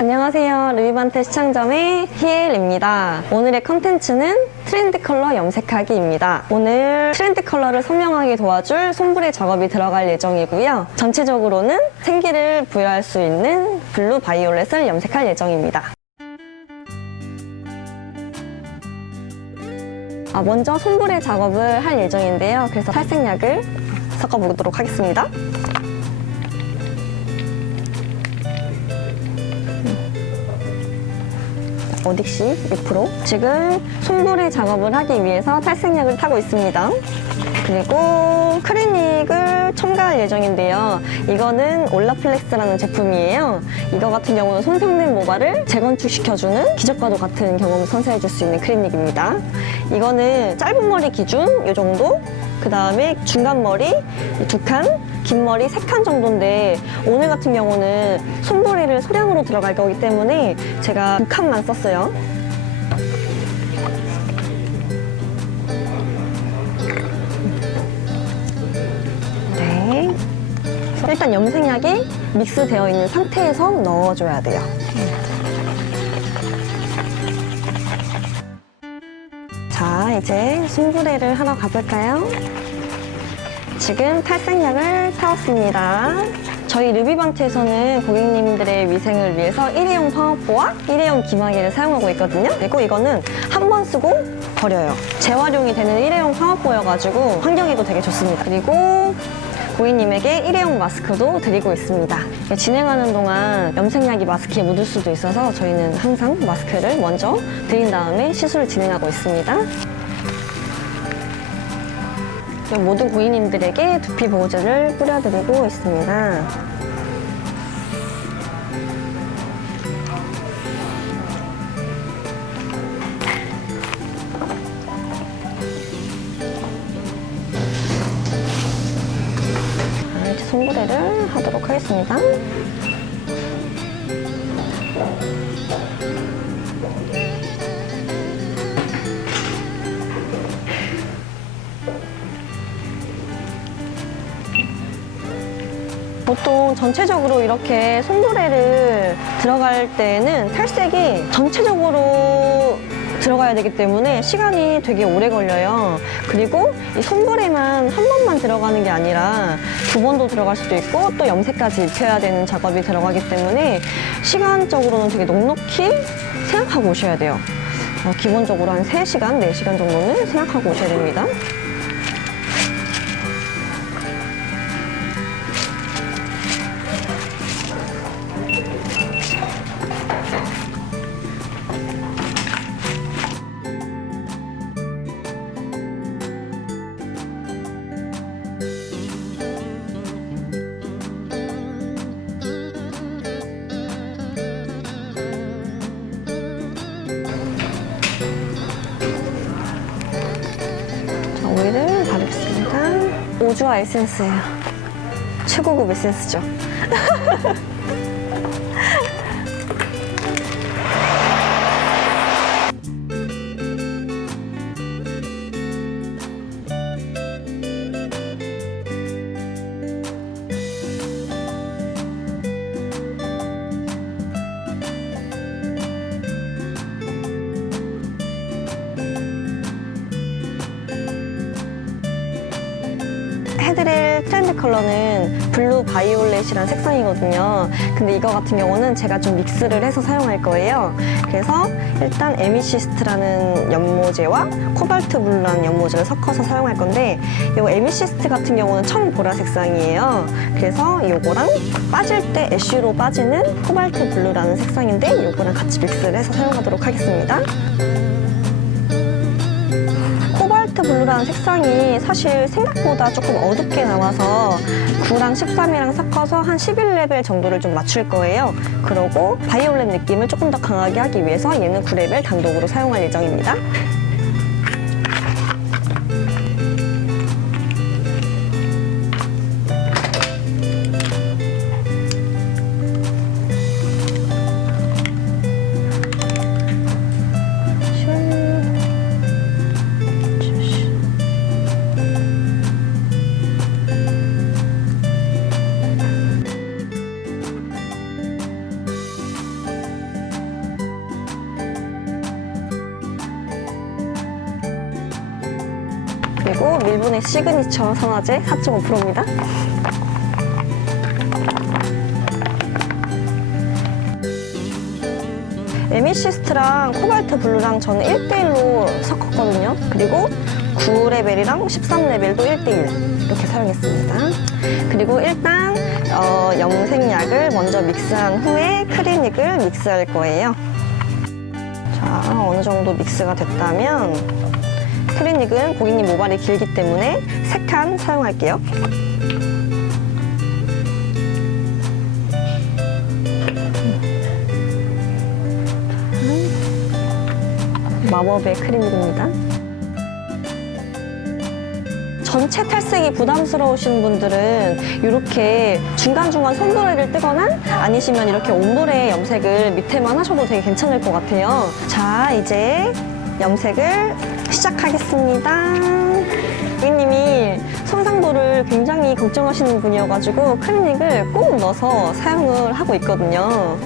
안녕하세요. 루이반테 시청점의 히엘입니다. 오늘의 컨텐츠는 트렌드 컬러 염색하기입니다. 오늘 트렌드 컬러를 선명하게 도와줄 솜브레 작업이 들어갈 예정이고요. 전체적으로는 생기를 부여할 수 있는 블루 바이올렛을 염색할 예정입니다. 아, 먼저 솜브레 작업을 할 예정인데요. 그래서 탈색약을 섞어보도록 하겠습니다. 어딕시 6% 지금 솜브레 작업을 하기 위해서 탈색약을 타고 있습니다. 그리고 크리닉을 첨가할 예정인데요. 이거는 올라플렉스라는 제품이에요. 이거 같은 경우는 손상된 모발을 재건축시켜주는 기적과도 같은 경험을 선사해줄 수 있는 크리닉입니다. 이거는 짧은 머리 기준 이 정도 그 다음에 중간 머리 두 칸, 긴 머리 세 칸 정도인데 오늘 같은 경우는 손브레를 소량으로 들어갈 거기 때문에 제가 두 칸만 썼어요. 네. 일단 염색약이 믹스되어 있는 상태에서 넣어줘야 돼요. 자, 이제 손브레를 하러 가볼까요? 지금 탈색약을 타왔습니다. 저희 루비반트에서는 고객님들의 위생을 위해서 일회용 파워포와 일회용 기마개를 사용하고 있거든요. 그리고 이거는 한 번 쓰고 버려요. 재활용이 되는 일회용 파워포여가지고 환경에도 되게 좋습니다. 그리고 고객님에게 일회용 마스크도 드리고 있습니다. 진행하는 동안 염색약이 마스크에 묻을 수도 있어서 저희는 항상 마스크를 먼저 드린 다음에 시술을 진행하고 있습니다. 모든 고객님들에게 두피 보호제를 뿌려드리고 있습니다. 손부레를 하도록 하겠습니다. 보통 전체적으로 이렇게 손도레를 들어갈 때는 탈색이 전체적으로 들어가야 되기 때문에 시간이 되게 오래 걸려요. 그리고 이 손브레만 한 번만 들어가는 게 아니라 두 번도 들어갈 수도 있고 또 염색까지 입혀야 되는 작업이 들어가기 때문에 시간적으로는 되게 넉넉히 생각하고 오셔야 돼요. 어, 기본적으로 한 3시간, 4시간 정도는 생각하고 오셔야 됩니다. 오주아 에센스예요. 최고급 에센스죠. 블루 바이올렛이란 색상이거든요. 근데 이거 같은 경우는 제가 좀 믹스를 해서 사용할 거예요. 그래서 일단 에미시스트라는 연모제와 코발트 블루라는 연모제를 섞어서 사용할 건데 이 에미시스트 같은 경우는 청보라 색상이에요. 그래서 이거랑 빠질 때 애쉬로 빠지는 코발트 블루라는 색상인데 이거랑 같이 믹스를 해서 사용하도록 하겠습니다. 블루라는 색상이 사실 생각보다 조금 어둡게 나와서 9랑 13이랑 섞어서 한 11레벨 정도를 좀 맞출 거예요. 그러고 바이올렛 느낌을 조금 더 강하게 하기 위해서 얘는 9레벨 단독으로 사용할 예정입니다. 시그니처 선화제 4.5%입니다. 에미시스트랑 코발트 블루랑 저는 1대1로 섞었거든요. 그리고 9레벨이랑 13레벨도 1대1 이렇게 사용했습니다. 그리고 일단 어, 염색약을 먼저 믹스한 후에 크리닉을 믹스할 거예요. 자, 어느 정도 믹스가 됐다면 크리닉은 고객님 모발이 길기 때문에 3칸 사용할게요. 마법의 크림입니다. 전체 탈색이 부담스러우신 분들은 이렇게 중간중간 솜브레를 뜨거나 아니시면 이렇게 옴브레 염색을 밑에만 하셔도 되게 괜찮을 것 같아요. 자, 이제 염색을 시작하겠습니다. 고객님이 손상도를 굉장히 걱정하시는 분이어가지고 클리닉을 꼭 넣어서 사용을 하고 있거든요.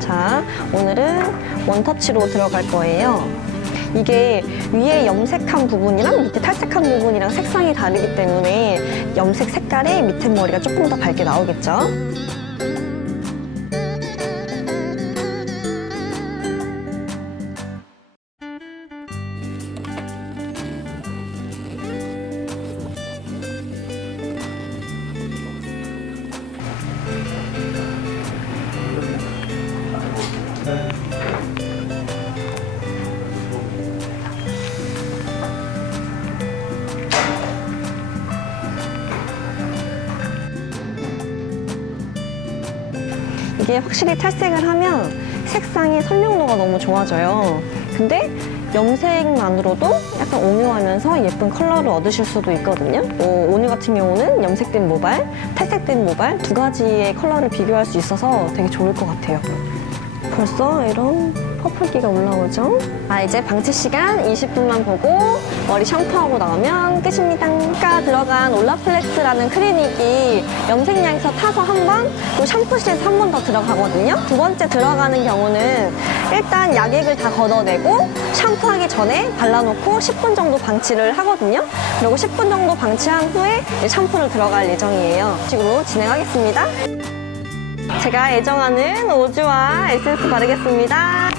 자, 오늘은 원터치로 들어갈 거예요. 이게 위에 염색한 부분이랑 밑에 탈색한 부분이랑 색상이 다르기 때문에 염색 색깔의 밑에 머리가 조금 더 밝게 나오겠죠? 이게 확실히 탈색을 하면 색상의 선명도가 너무 좋아져요. 근데 염색만으로도 약간 오묘하면서 예쁜 컬러를 얻으실 수도 있거든요. 어, 오늘 같은 경우는 염색된 모발, 탈색된 모발 두 가지의 컬러를 비교할 수 있어서 되게 좋을 것 같아요. 벌써 이런 퍼플기가 올라오죠? 아, 이제 방치 시간 20분만 보고 머리 샴푸하고 나오면 끝입니다. 아까 들어간 올라플렉스라는 클리닉이 염색약에서 타서 한 번, 또 샴푸실에서 한 번 더 들어가거든요. 두 번째 들어가는 경우는 일단 약액을 다 걷어내고 샴푸하기 전에 발라놓고 10분 정도 방치를 하거든요. 그리고 10분 정도 방치한 후에 샴푸를 들어갈 예정이에요. 식으로 진행하겠습니다. 제가 애정하는 오즈와 에센스 바르겠습니다.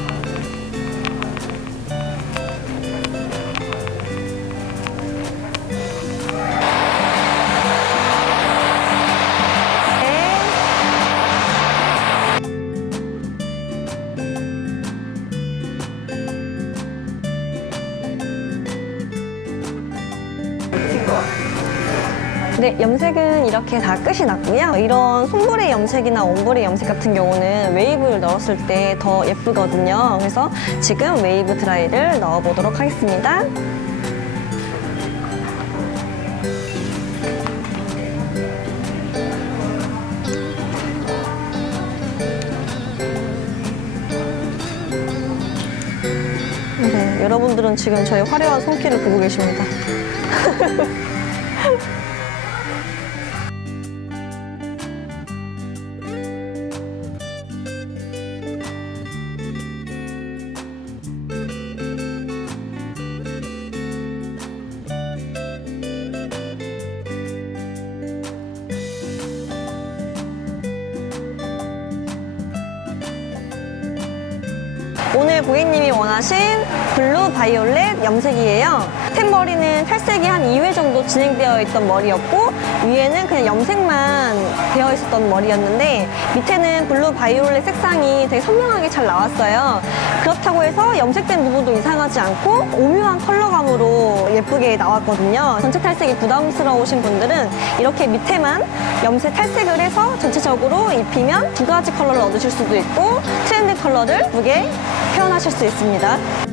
네. 네, 염색은 이렇게 다 끝이 났고요. 이런 솜브레 염색이나 옴브레 염색 같은 경우는 웨이브를 넣었을 때 더 예쁘거든요. 그래서 지금 웨이브 드라이를 넣어보도록 하겠습니다. 네, 여러분들은 지금 저의 화려한 손길을 보고 계십니다. повинні 원하신 블루 바이올렛 염색이에요. 템머리는 탈색이 한 2회 정도 진행되어 있던 머리였고 위에는 그냥 염색만 되어 있었던 머리였는데 밑에는 블루 바이올렛 색상이 되게 선명하게 잘 나왔어요. 그렇다고 해서 염색된 부분도 이상하지 않고 오묘한 컬러감으로 예쁘게 나왔거든요. 전체 탈색이 부담스러우신 분들은 이렇게 밑에만 염색 탈색을 해서 전체적으로 입히면 두 가지 컬러를 얻으실 수도 있고 트렌드 컬러를 예쁘게 표현하실 수 있 습니다.